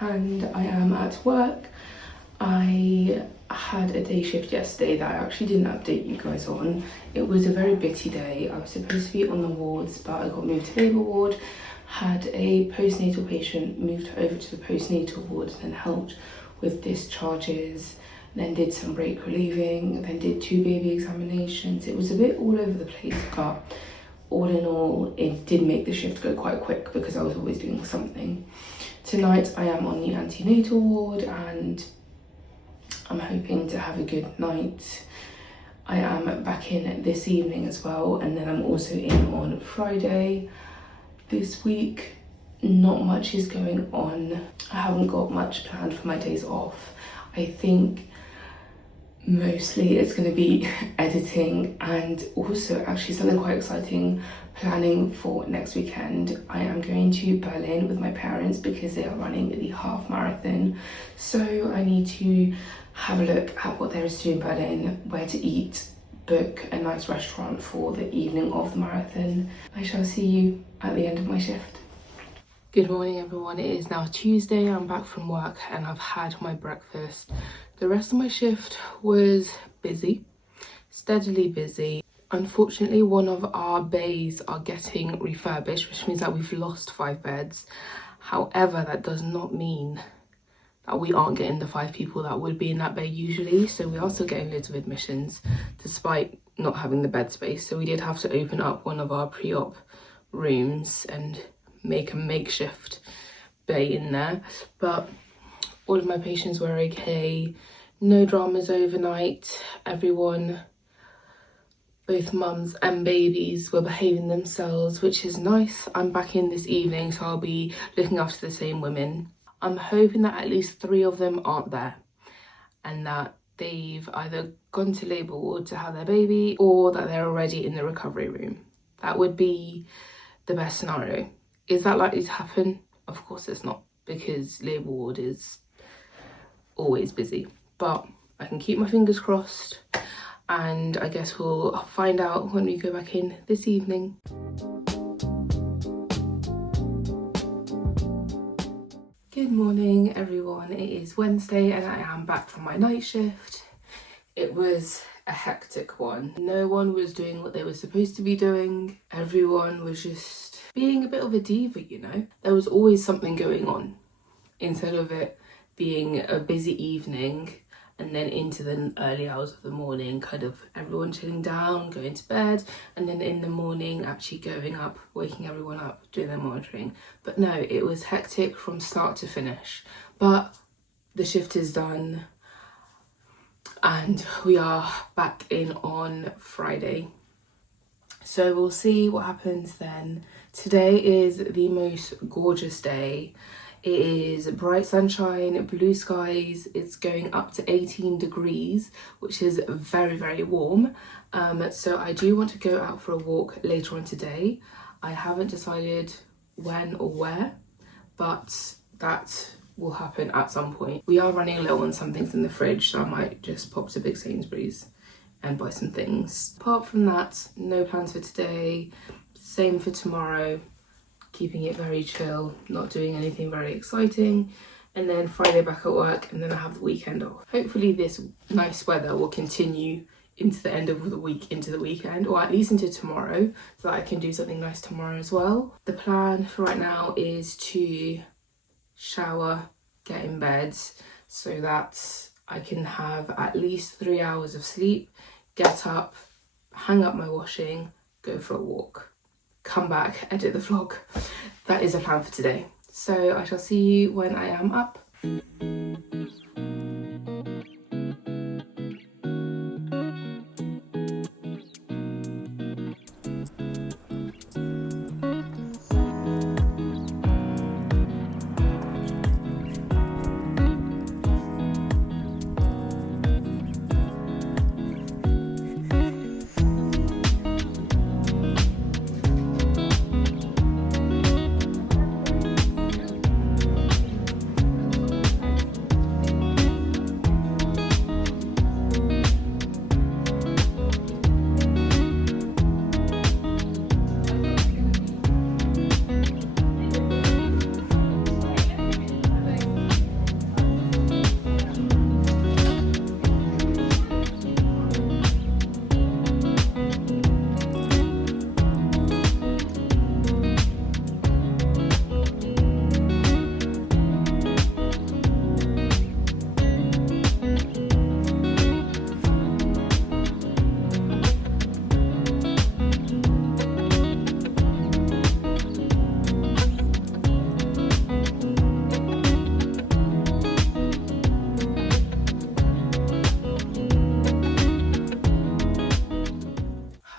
and I am at work. I had a day shift yesterday that I actually didn't update you guys on. It was a very bitty day. I was supposed to be on the wards, but I got moved to labour ward, had a postnatal patient, moved over to the postnatal ward, then helped with discharges, then did some break relieving, then did 2 baby examinations. It was a bit all over the place, but all in all, it did make the shift go quite quick because I was always doing something. Tonight I am on the antenatal ward and I'm hoping to have a good night. I am back in this evening as well, and then I'm also in on Friday. This week, not much is going on. I haven't got much planned for my days off. I think mostly it's going to be editing and also actually something quite exciting, planning for next weekend. I am going to Berlin with my parents because they are running the half marathon. So I need to have a look at what there is to do in Berlin, where to eat, book a nice restaurant for the evening of the marathon. I shall see you at the end of my shift. Good morning everyone, it is now Tuesday. I'm back from work and I've had my breakfast. The rest of my shift was busy, steadily busy. Unfortunately, one of our bays are getting refurbished, which means that we've lost 5 beds. However, that does not mean that we aren't getting the 5 people that would be in that bay usually. So we are still getting loads of admissions despite not having the bed space. So we did have to open up one of our pre-op rooms and make a makeshift bay in there. But all of my patients were okay. No dramas overnight. Everyone, both mums and babies, were behaving themselves, which is nice. I'm back in this evening, so I'll be looking after the same women. I'm hoping that at least 3 of them aren't there and that they've either gone to labour ward to have their baby or that they're already in the recovery room. That would be the best scenario. Is that likely to happen? Of course it's not, because labour ward is always busy. But I can keep my fingers crossed and I guess we'll find out when we go back in this evening. Good morning everyone, it is Wednesday and I am back from my night shift. It was a hectic one. No one was doing what they were supposed to be doing. Everyone was just being a bit of a diva, you know. There was always something going on instead of it being a busy evening and then into the early hours of the morning, kind of everyone chilling down, going to bed, and then in the morning actually going up, waking everyone up, doing their monitoring. But no, it was hectic from start to finish. But the shift is done and we are back in on Friday. So we'll see what happens then. Today is the most gorgeous day. It is bright sunshine, blue skies. It's going up to 18 degrees, which is very, very warm. So I do want to go out for a walk later on today. I haven't decided when or where, but that will happen at some point. We are running low on some things in the fridge, so I might just pop to Big Sainsbury's and buy some things. Apart from that, no plans for today. Same for tomorrow. Keeping it very chill, not doing anything very exciting, and then Friday back at work, and then I have the weekend off. Hopefully this nice weather will continue into the end of the week, into the weekend, or at least into tomorrow, so that I can do something nice tomorrow as well. The plan for right now is to shower, get in bed, so that I can have at least 3 hours of sleep, get up, hang up my washing, go for a walk, come back, edit the vlog. That is a plan for today. So I shall see you when I am up.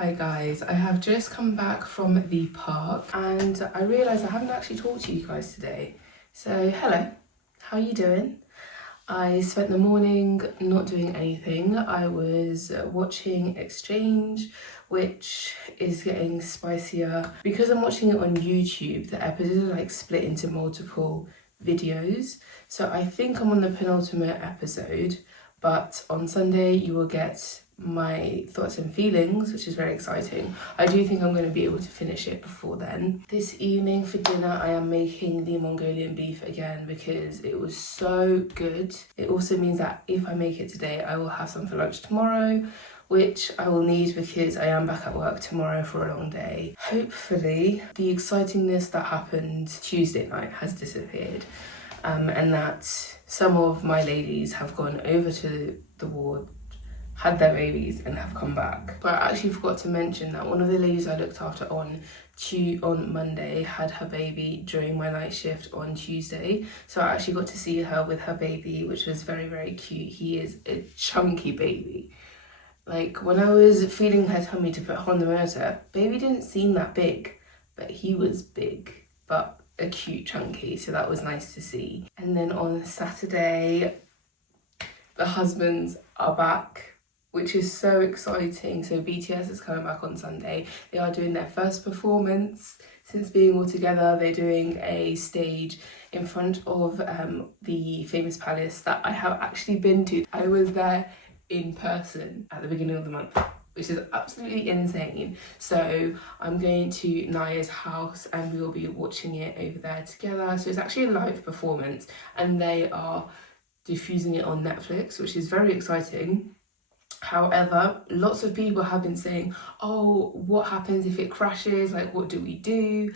Hi guys, I have just come back from the park and I realised I haven't actually talked to you guys today. So hello, how are you doing? I spent the morning not doing anything. I was watching Exchange, which is getting spicier. Because I'm watching it on YouTube, the episodes are like split into multiple videos. So I think I'm on the penultimate episode, but on Sunday you will get my thoughts and feelings, which is very exciting. I do think I'm going to be able to finish it before then. This evening for dinner I am making the Mongolian beef again because it was so good. It also means that if I make it today I will have some for lunch tomorrow, which I will need because I am back at work tomorrow for a long day. Hopefully the excitingness that happened Tuesday night has disappeared, and that some of my ladies have gone over to the ward, had their babies and have come back. But I actually forgot to mention that one of the ladies I looked after on Monday had her baby during my night shift on Tuesday. So I actually got to see her with her baby, which was very, very cute. He is a chunky baby. Like when I was feeding her tummy to put her on the motor, baby didn't seem that big, but he was big, but a cute chunky. So that was nice to see. And then on Saturday, the husbands are back, which is so exciting. So BTS is coming back on Sunday. They are doing their first performance since being all together. They're doing a stage in front of the famous palace that I have actually been to. I was there in person at the beginning of the month, which is absolutely insane. So I'm going to Naya's house and we will be watching it over there together. So it's actually a live performance and they are diffusing it on Netflix, which is very exciting. However, lots of people have been saying, oh, what happens if it crashes? Like, what do we do?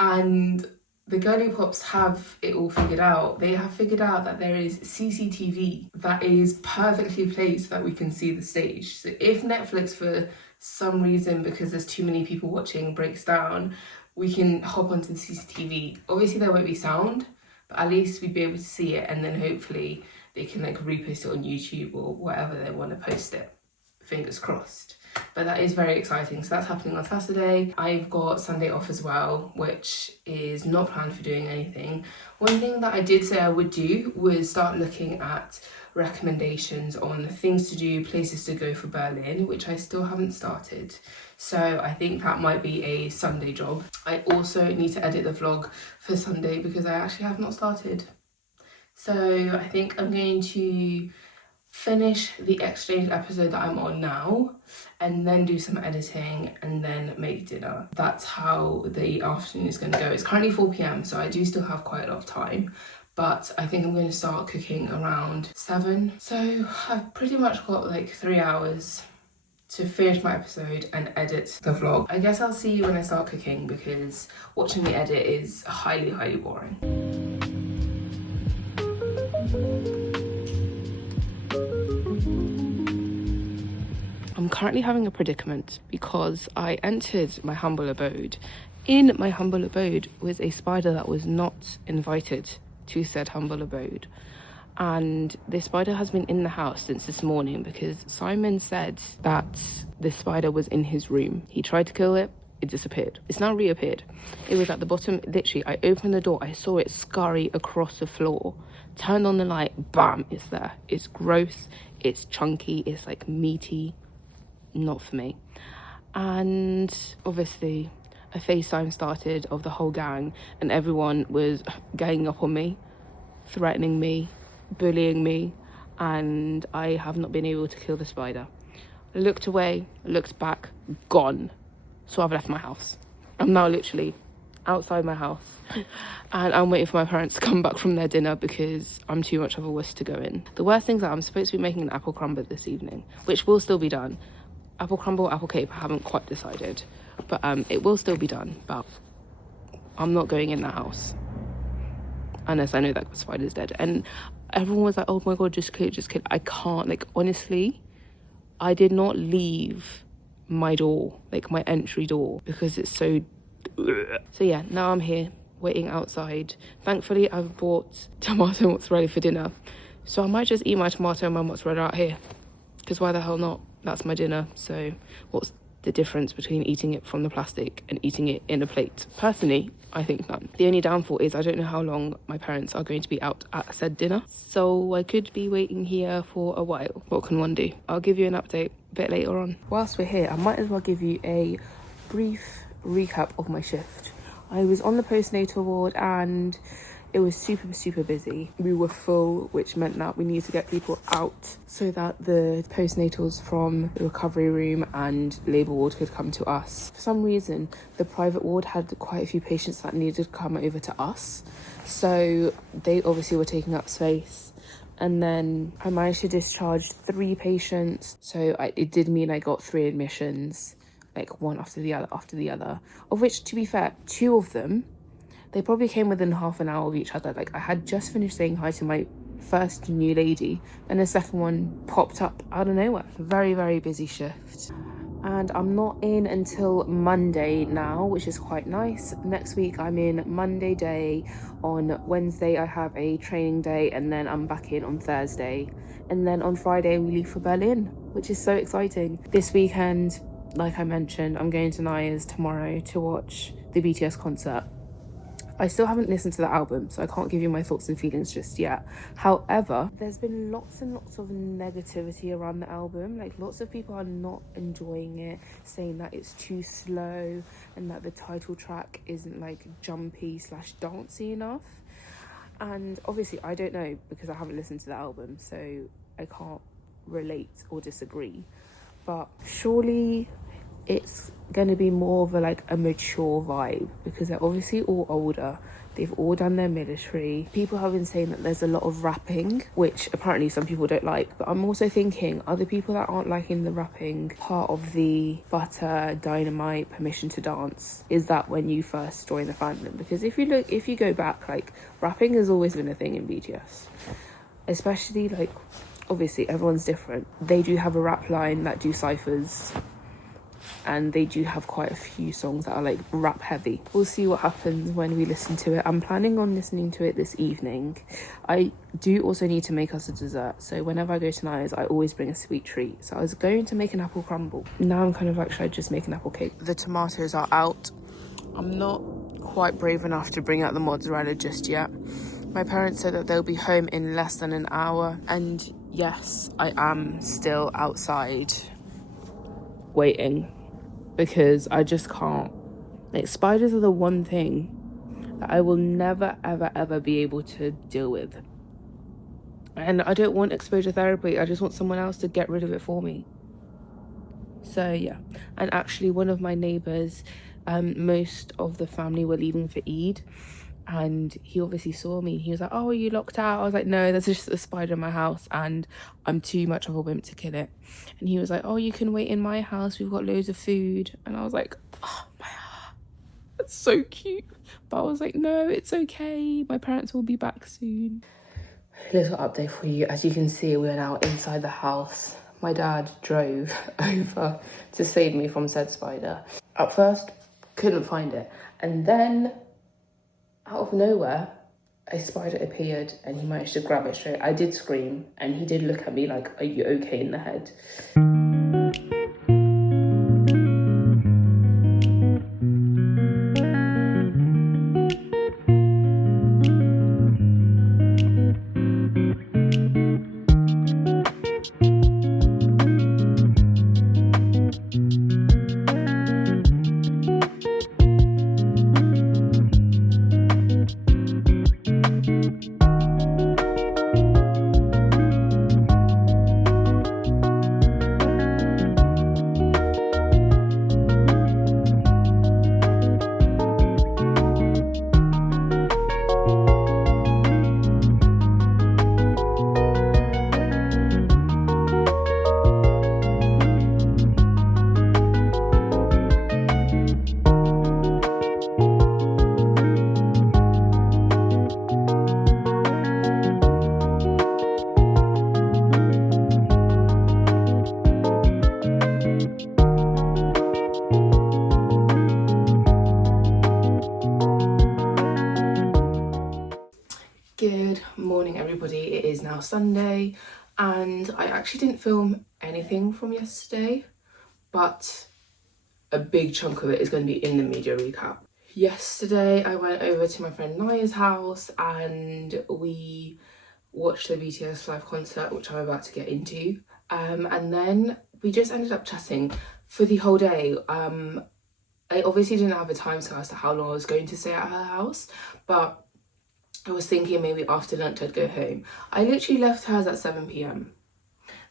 And the girly pops have it all figured out. They have figured out that there is CCTV that is perfectly placed so that we can see the stage. So if Netflix, for some reason, because there's too many people watching, breaks down, we can hop onto the CCTV. Obviously there won't be sound, but at least we'd be able to see it, and then hopefully they can like repost it on YouTube or wherever they want to post it. Fingers crossed. But that is very exciting. So that's happening on Saturday. I've got Sunday off as well, which is not planned for doing anything. One thing that I did say I would do was start looking at recommendations on things to do, places to go for Berlin, which I still haven't started. So I think that might be a Sunday job. I also need to edit the vlog for Sunday because I actually have not started. So I think I'm going to finish the Exchange episode that I'm on now and then do some editing and then make dinner. That's how the afternoon is going to go. It's currently 4 p.m, so I do still have quite a lot of time, but I think I'm going to start cooking around 7. So I've pretty much got like 3 hours to finish my episode and edit the vlog. I guess I'll see you when I start cooking because watching the edit is highly, highly boring. I'm currently having a predicament because I entered my humble abode. In my humble abode was a spider that was not invited to said humble abode. And this spider has been in the house since this morning because Simon said that the spider was in his room. He tried to kill it, it disappeared. It's now reappeared. It was at the bottom, literally, I opened the door, I saw it scurry across the floor, turned on the light, bam, it's there. It's gross, it's chunky, it's like meaty. Not for me. And obviously a FaceTime started of the whole gang and everyone was ganging up on me, threatening me, bullying me, and I have not been able to kill the spider. I looked away, looked back, gone. So I've left my house. I'm now literally outside my house and I'm waiting for my parents to come back from their dinner because I'm too much of a wuss to go in. The worst thing is that I'm supposed to be making an apple crumble this evening, which will still be done. Apple crumble, apple cake, I haven't quite decided, but it will still be done, but I'm not going in that house unless I know that the spider's dead. And everyone was like, oh my god, just kill it. I can't, like, honestly, I did not leave my door, like my entry door, because it's so yeah, now I'm here waiting outside. Thankfully I've bought tomato and mozzarella for dinner, so I might just eat my tomato and my mozzarella out here, because why the hell not? That's my dinner. So what's the difference between eating it from the plastic and eating it in a plate. Personally, I think none. The only downfall is I don't know how long my parents are going to be out at said dinner, so I could be waiting here for a while. What can one do? I'll give you an update a bit later on. Whilst we're here, I might as well give you a brief recap of my shift. I was on the postnatal ward and it was super busy. We were full, which meant that we needed to get people out so that the postnatals from the recovery room and labour ward could come to us. For some reason, the private ward had quite a few patients that needed to come over to us, so they obviously were taking up space. And then I managed to discharge 3 patients, so it did mean I got 3 admissions, like one after the other, of which, to be fair, 2 of them, they probably came within half an hour of each other. Like, I had just finished saying hi to my first new lady, and the second one popped up out of nowhere. Very busy shift. And I'm not in until Monday now, which is quite nice. Next week I'm in Monday day. On Wednesday I have a training day, and then I'm back in on Thursday. And then on Friday we leave for Berlin, which is so exciting. This weekend, like I mentioned, I'm going to Naya's tomorrow to watch the BTS concert. I still haven't listened to the album, so I can't give you my thoughts and feelings just yet. However, there's been lots and lots of negativity around the album. Like, lots of people are not enjoying it, saying that it's too slow and that the title track isn't like jumpy / dancey enough. And obviously I don't know because I haven't listened to the album, so I can't relate or disagree. But surely it's going to be more of a mature vibe, because they're obviously all older. They've all done their military. People have been saying that there's a lot of rapping, which apparently some people don't like. But I'm also thinking, are the people that aren't liking the rapping part of the Butter, Dynamite, Permission to Dance? Is that when you first joined the fandom? Because if you go back, like, rapping has always been a thing in BTS. Especially, like, obviously everyone's different. They do have a rap line that do cyphers, and they do have quite a few songs that are like rap heavy. We'll see what happens when we listen to it. I'm planning on listening to it this evening. I do also need to make us a dessert, so whenever I go to Naya's I always bring a sweet treat. So I was going to make an apple crumble. Now I'm kind of like, should I just make an apple cake? The tomatoes are out. I'm not quite brave enough to bring out the mozzarella just yet. My parents said that they'll be home in less than an hour, and yes, I am still outside waiting, because I just can't. Like, spiders are the one thing that I will never ever be able to deal with, and I don't want exposure therapy. I just want someone else to get rid of it for me. So yeah. And actually, one of my neighbours, most of the family were leaving for Eid, and he obviously saw me. He was like, "Oh, are you locked out?" I was like, "No, there's just a spider in my house and I'm too much of a wimp to kill it." And he was like, "Oh, you can wait in my house, we've got loads of food." And I was like, "Oh my God, that's so cute." But I was like, "No, it's okay, my parents will be back soon." Little update for you. As you can see, we are now inside the house. My dad drove over to save me from said spider. At first, couldn't find it, and then out of nowhere, a spider appeared and he managed to grab it straight. I did scream and he did look at me like, "Are you okay in the head?" Good morning, everybody. It is now Sunday, and I actually didn't film anything from yesterday, but a big chunk of it is going to be in the media recap. Yesterday I went over to my friend Naya's house and we watched the BTS live concert, which I'm about to get into, and then we just ended up chatting for the whole day. I obviously didn't have a time scale as to how long I was going to stay at her house, but I was thinking maybe after lunch I'd go home. I literally left hers at 7 p.m.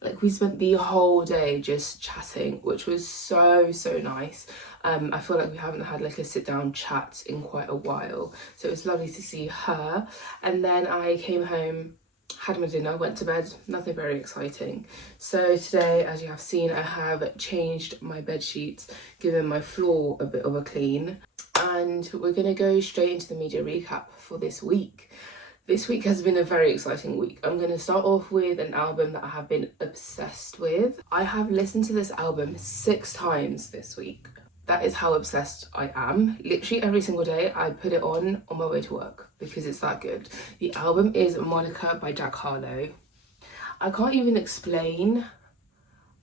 Like, we spent the whole day just chatting, which was so nice. I feel like we haven't had like a sit down chat in quite a while, so it was lovely to see her. And then I came home, had my dinner, went to bed. Nothing very exciting. So today, as you have seen, I have changed my bed sheets, given my floor a bit of a clean, and we're gonna go straight into the media recap for this week. This week has been a very exciting week. I'm going to start off with an album that I have been obsessed with. I have listened to this album 6 times this week. That is how obsessed I am. Literally every single day I put it on my way to work because it's that good. The album is Monica by Jack Harlow. I can't even explain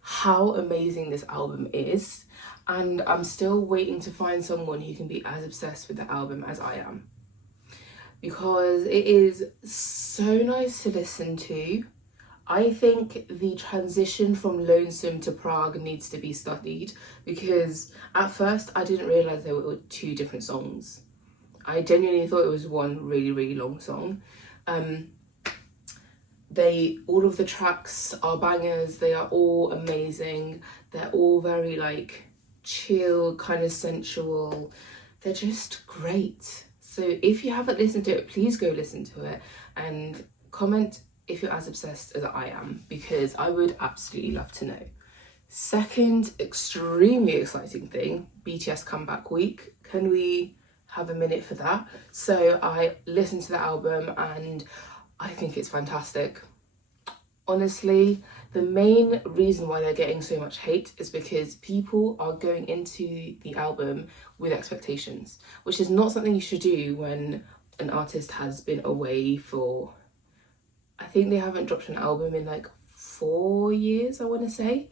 how amazing this album is, and I'm still waiting to find someone who can be as obsessed with the album as I am, because it is so nice to listen to. I think the transition from Lonesome to Prague needs to be studied, because at first I didn't realise there were 2 different songs. I genuinely thought it was one really long song. All of the tracks are bangers, they are all amazing, they're all very like chill, kind of sensual, they're just great. So if you haven't listened to it, please go listen to it and comment if you're as obsessed as I am, because I would absolutely love to know. Second extremely exciting thing, BTS comeback week. Can we have a minute for that? So I listened to the album and I think it's fantastic. Honestly, the main reason why they're getting so much hate is because people are going into the album with expectations, which is not something you should do when an artist has been away for, I think they haven't dropped an album in like 4 years, I want to say.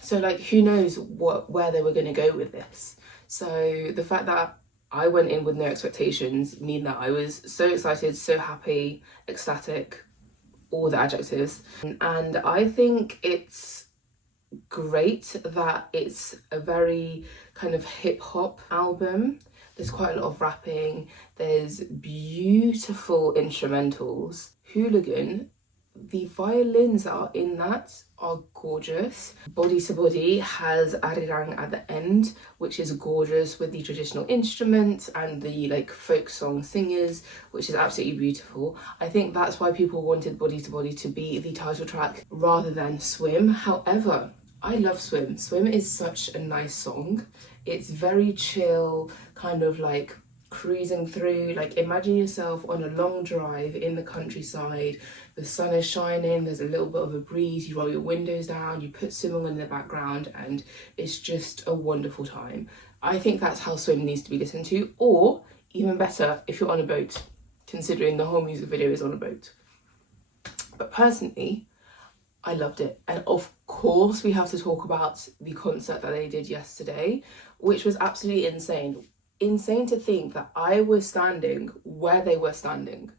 So like, who knows where they were going to go with this. So the fact that I went in with no expectations mean that I was so excited, so happy, ecstatic, all the adjectives. And I think it's great that it's a very kind of hip hop album. There's quite a lot of rapping, there's beautiful instrumentals. Hooligan, the violins are in that are gorgeous. Body to Body has arirang at the end, which is gorgeous with the traditional instruments and the like folk song singers, which is absolutely beautiful. I think that's why people wanted Body to Body to be the title track rather than Swim. However, I love Swim. Swim is such a nice song. It's very chill, kind of like cruising through, like imagine yourself on a long drive in the countryside, the sun is shining, there's a little bit of a breeze, you roll your windows down, you put Swim on in the background, and it's just a wonderful time. I think that's how Swim needs to be listened to, or even better if you're on a boat, considering the whole music video is on a boat. But personally, I loved it. And of course we have to talk about the concert that they did yesterday, which was absolutely insane. Insane to think that I was standing where they were standing.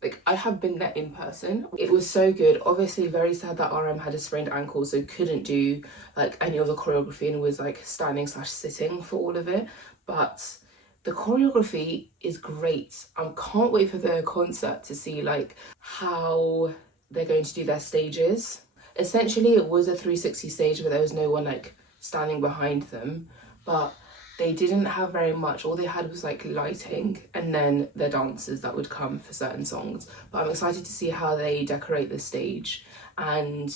Like, I have been there in person. It was so good. Obviously very sad that RM had a sprained ankle, so couldn't do like any of the choreography and was like standing/sitting for all of it, but the choreography is great. I can't wait for the concert to see like how they're going to do their stages. Essentially it was a 360 stage where there was no one like standing behind them, but they didn't have very much. All they had was like lighting and then the dancers that would come for certain songs. But I'm excited to see how they decorate the stage and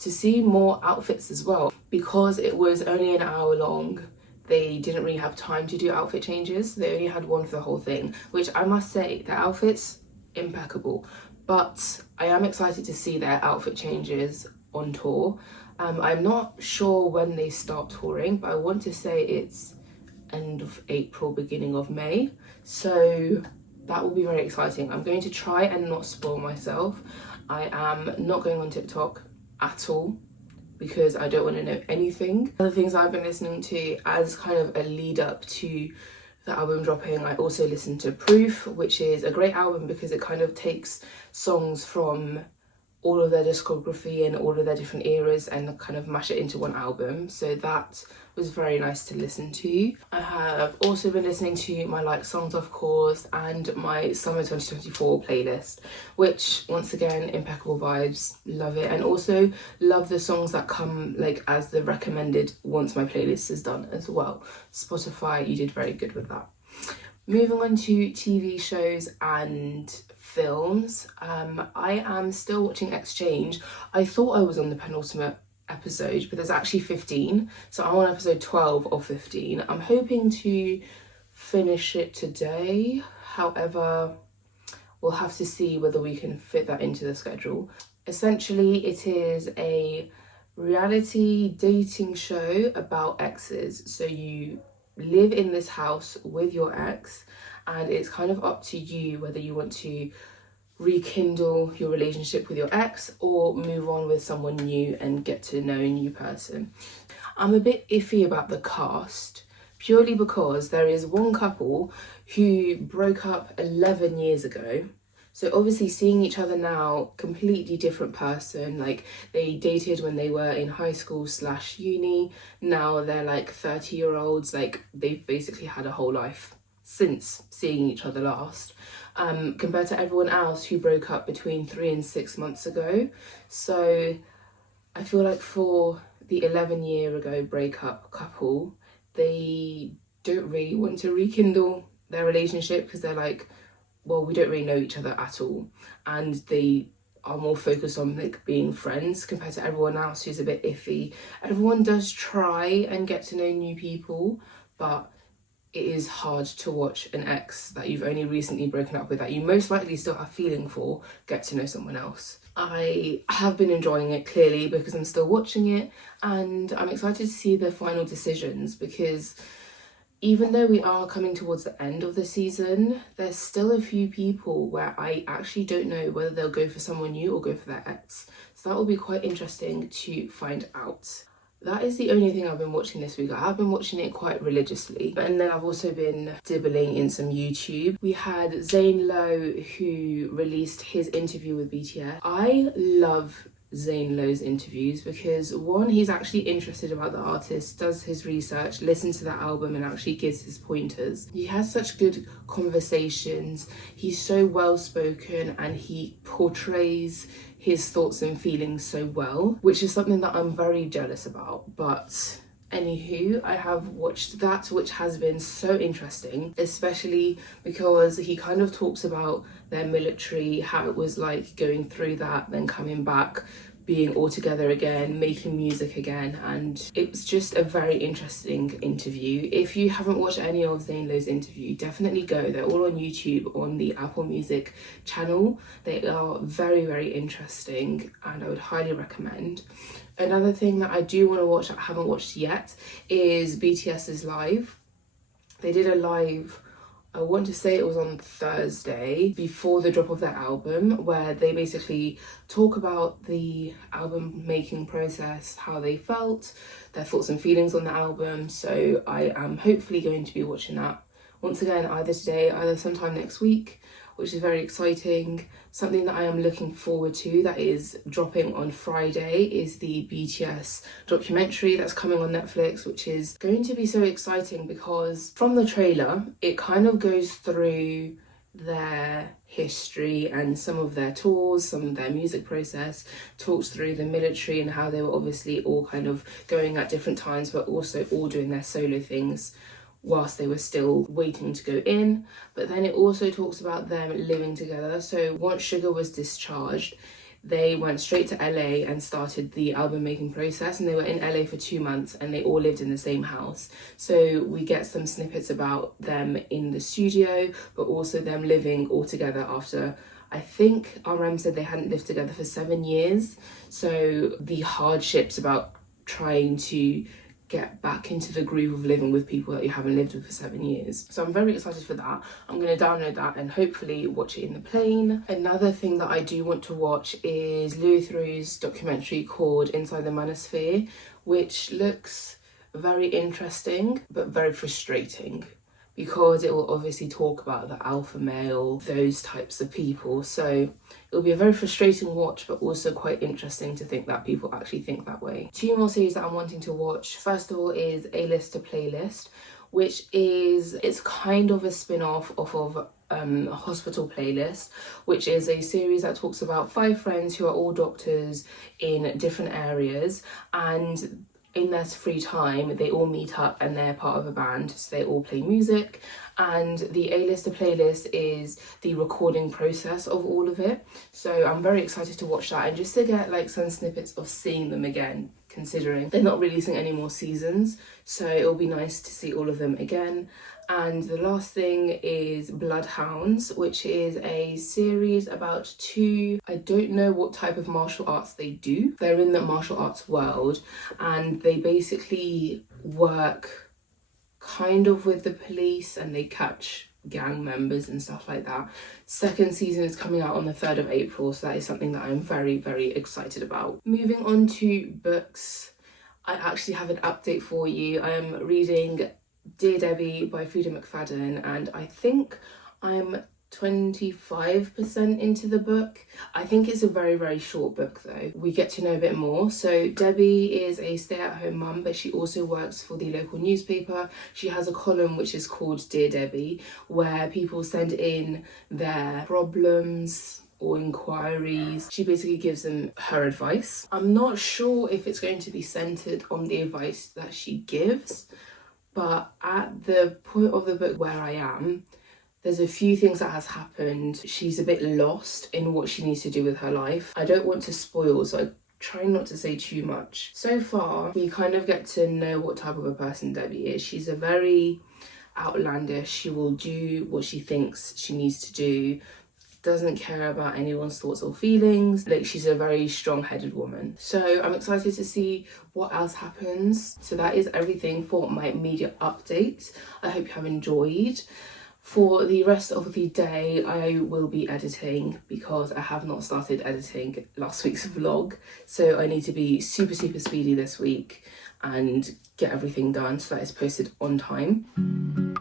to see more outfits as well. Because it was only an hour long, they didn't really have time to do outfit changes. They only had one for the whole thing, which I must say, the outfits, impeccable. But I am excited to see their outfit changes on tour. I'm not sure when they start touring, but I want to say it's end of April, beginning of May. So that will be very exciting. I'm going to try and not spoil myself. I am not going on TikTok at all. because I don't want to know anything. Other things I've been listening to as kind of a lead up to the album dropping, I also listened to Proof, which is a great album because it kind of takes songs from all of their discography and all of their different eras and kind of mash it into one album. So that was very nice to listen to. I have also been listening to my like songs, of course, and my summer 2024 playlist, which once again, impeccable vibes, love it. And also love the songs that come like as the recommended once my playlist is done as well. Spotify, you did very good with that. Moving on to TV shows and films, I am still watching Exchange. I thought I was on the penultimate episode, but there's actually 15, so I'm on episode 12 of 15. I'm hoping to finish it today, however we'll have to see whether we can fit that into the schedule. Essentially, it is a reality dating show about exes. So you live in this house with your ex, and it's kind of up to you whether you want to rekindle your relationship with your ex or move on with someone new and get to know a new person. I'm a bit iffy about the cast purely because there is one couple who broke up 11 years ago. So obviously seeing each other now, completely different person. Like they dated when they were in high school / uni. Now they're like 30-year-olds. Like they've basically had a whole life since seeing each other last. Compared to everyone else who broke up between 3 and 6 months ago. So I feel like for the 11-year ago breakup couple, they don't really want to rekindle their relationship because they're like, well, we don't really know each other at all, and they are more focused on like being friends compared to everyone else who's a bit iffy. Everyone does try and get to know new people, but it is hard to watch an ex that you've only recently broken up with, that you most likely still have feeling for, get to know someone else. I have been enjoying it clearly because I'm still watching it, and I'm excited to see the final decisions because even though we are coming towards the end of the season, there's still a few people where I actually don't know whether they'll go for someone new or go for their ex. So that will be quite interesting to find out. That is the only thing I've been watching this week. I have been watching it quite religiously. And then I've also been dibbling in some YouTube. We had Zayn Lowe, who released his interview with BTS. I love Zayn Lowe's interviews because one, he's actually interested about the artist, does his research, listens to that album and actually gives his pointers. He has such good conversations. He's so well spoken and he portrays his thoughts and feelings so well, which is something that I'm very jealous about. But anywho, I have watched that, which has been so interesting, especially because he kind of talks about their military, how it was like going through that, then coming back, being all together again, making music again, and it was just a very interesting interview. If you haven't watched any of Zayn Lowe's interview, definitely go. They're all on YouTube on the Apple Music channel. They are very, very interesting and I would highly recommend. Another thing that I do want to watch that I haven't watched yet is BTS's live. They did a live, I want to say it was on Thursday, before the drop of their album, where they basically talk about the album making process, how they felt, their thoughts and feelings on the album. So I am hopefully going to be watching that once again, either today, either sometime next week, which is very exciting. Something that I am looking forward to that is dropping on Friday is the BTS documentary that's coming on Netflix, which is going to be so exciting because from the trailer, it kind of goes through their history and some of their tours, some of their music process, talks through the military and how they were obviously all kind of going at different times, but also all doing their solo things whilst they were still waiting to go in. But then it also talks about them living together. So once Sugar was discharged, they went straight to LA and started the album making process, and they were in LA for 2 months and they all lived in the same house. So we get some snippets about them in the studio, but also them living all together after, I think RM said they hadn't lived together for 7 years. So the hardships about trying to get back into the groove of living with people that you haven't lived with for 7 years. So I'm very excited for that. I'm going to download that and hopefully watch it in the plane. Another thing that I do want to watch is Louis Theroux's documentary called Inside the Manosphere, which looks very interesting but very frustrating, because it will obviously talk about the alpha male, those types of people. So it'll be a very frustrating watch, but also quite interesting to think that people actually think that way. 2 more series that I'm wanting to watch. First of all is A-List to Playlist, which is, it's kind of a spin-off of Hospital Playlist, which is a series that talks about 5 friends who are all doctors in different areas, and in their free time they all meet up and they're part of a band, so they all play music. And the A-List to Playlist is the recording process of all of it, so I'm very excited to watch that and just to get like some snippets of seeing them again, considering they're not releasing any more seasons, so it'll be nice to see all of them again. And the last thing is Bloodhounds, which is a series about 2, I don't know what type of martial arts they do. They're in the martial arts world and they basically work kind of with the police and they catch gang members and stuff like that. Second season is coming out on the 3rd of April, so that is something that I'm very, very excited about. Moving on to books, I actually have an update for you. I am reading Dear Debbie by Frida McFadden, and I think I'm 25% into the book. I think it's a very, very short book though. We get to know a bit more. So Debbie is a stay-at-home mum, but she also works for the local newspaper. She has a column which is called Dear Debbie, where people send in their problems or inquiries. She basically gives them her advice. I'm not sure if it's going to be centered on the advice that she gives, but at the point of the book where I am, there's a few things that has happened. She's a bit lost in what she needs to do with her life. I don't want to spoil, so I try not to say too much. So far, we kind of get to know what type of a person Debbie is. She's a very outlandish. She will do what she thinks she needs to do, doesn't care about anyone's thoughts or feelings. Like, she's a very strong-headed woman. So I'm excited to see what else happens. So that is everything for my media update. I hope you have enjoyed. For the rest of the day, I will be editing because I have not started editing last week's vlog. So I need to be super, super speedy this week and get everything done so that it's posted on time.